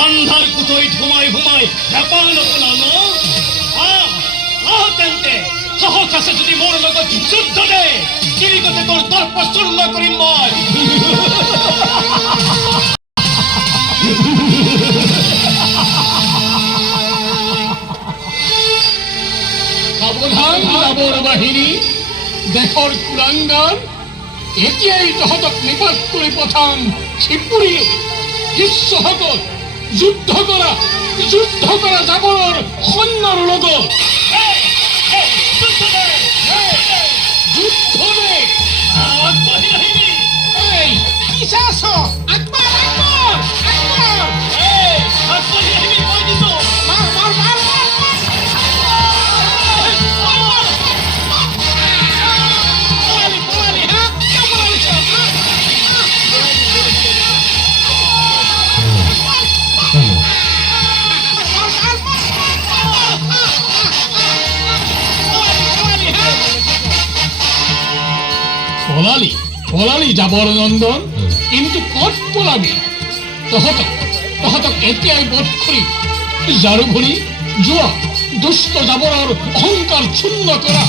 আন্ধার কুতই ঘুমাই ঘুমাই ব্যাপানো কোনানো তেন্তে সহকাশে যদি মোর লগত যুদ্ধ দে কিরিগতে তোর দর্প চূর্ণ করিম মই সাবধান যাবৰ বাহিনী দেশৰ কুলাংগাৰ এতিয়াই তহঁতক নিপাত কৰি পঠাম শিবপুৰীলৈ শিষ্যসকল যুদ্ধ কৰা যাবৰৰ সৈন্যৰ লগত যুদ্ধ দে এই কি চাইছ আকবৰ আকবৰ আকবৰ মাৰ মাৰ মাৰ পলালি যাবৰ নন্দন কিন্তু কত পলাবি তহঁতক এতিয়াই বধ কৰি জাৰু ভৰি যোৱা দুষ্ট যাবৰৰ অহংকাৰ চূৰ্ণ কৰা